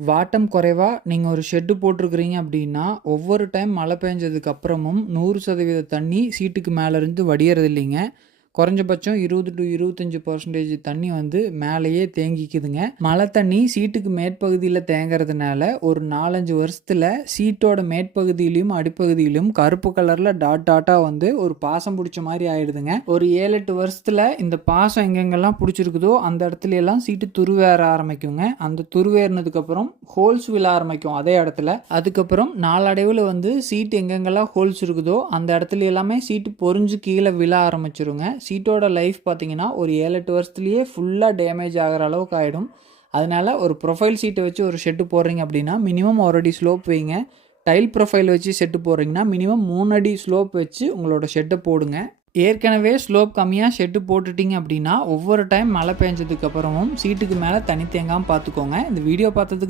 வாட்டம் குறைவா நீங்க ஒரு ஷெட் போட்டிருக்கிறீங்க அப்படின்னா, ஒவ்வொரு டைம் மழை பெஞ்சதுக்கு அப்புறமும் 100% தண்ணி சீட்டுக்கு மேல இருந்து வடியறது இல்லைங்க. குறைஞ்சபட்சம் 20 to 25% தண்ணி வந்து மேலேயே தேங்கிக்குதுங்க. மழை தண்ணி சீட்டுக்கு மேற்பகுதியில தேங்குறதுனால ஒரு 4, 5 வருஷத்துல சீட்டோட மேற்பகுதியிலும், அடிப்பகுதியிலும் கருப்பு கலர்ல டாட் டாட்டா வந்து ஒரு பாசம் புடிச்ச மாரி ஆயிடுதுங்க. ஒரு 7, 8 வருஷத்துல இந்த பாசம் எங்கெங்கெல்லாம் புடிச்சிருக்குதோ அந்த இடத்துல எல்லாம் சீட்டு துருவேற ஆரம்பிக்குங்க. அந்த துருவேறினதுக்கு அப்புறம் ஹோல்ஸ் விழ ஆரம்பிக்கும் அதே இடத்துல. அதுக்கப்புறம் நாளடைவுல வந்து சீட் எங்கெங்கெல்லாம் ஹோல்ஸ் இருக்குதோ அந்த இடத்துல எல்லாமே சீட்டு பொரிஞ்சு கீழே விழ ஆரம்பிச்சிருங்க. சீட்டோட லைஃப் பார்த்தீங்கன்னா ஒரு 7, 8 வருஷத்துலேயே ஃபுல்லாக டேமேஜ் ஆகிற அளவுக்கு ஆகிடும். அதனால ஒரு ப்ரொஃபைல் சீட்டை வச்சு ஒரு ஷெட்டு போடுறீங்க அப்படின்னா மினிமம் 1 அடி ஸ்லோப் வைங்க. டைல் ப்ரொஃபைல் வச்சு ஷெட்டு போடுறீங்கன்னா மினிமம் 3 அடி ஸ்லோப் வச்சு உங்களோட ஷெட்டை போடுங்க. ஏற்கனவே ஸ்லோப் கம்மியாக ஷெட்டு போட்டுட்டிங்க அப்படின்னா ஒவ்வொரு டைம் மழை பெஞ்சதுக்கு அப்புறமும் சீட்டுக்கு மேலே தண்ணி தேங்காமல் பார்த்துக்கோங்க. இந்த வீடியோ பார்த்ததுக்கு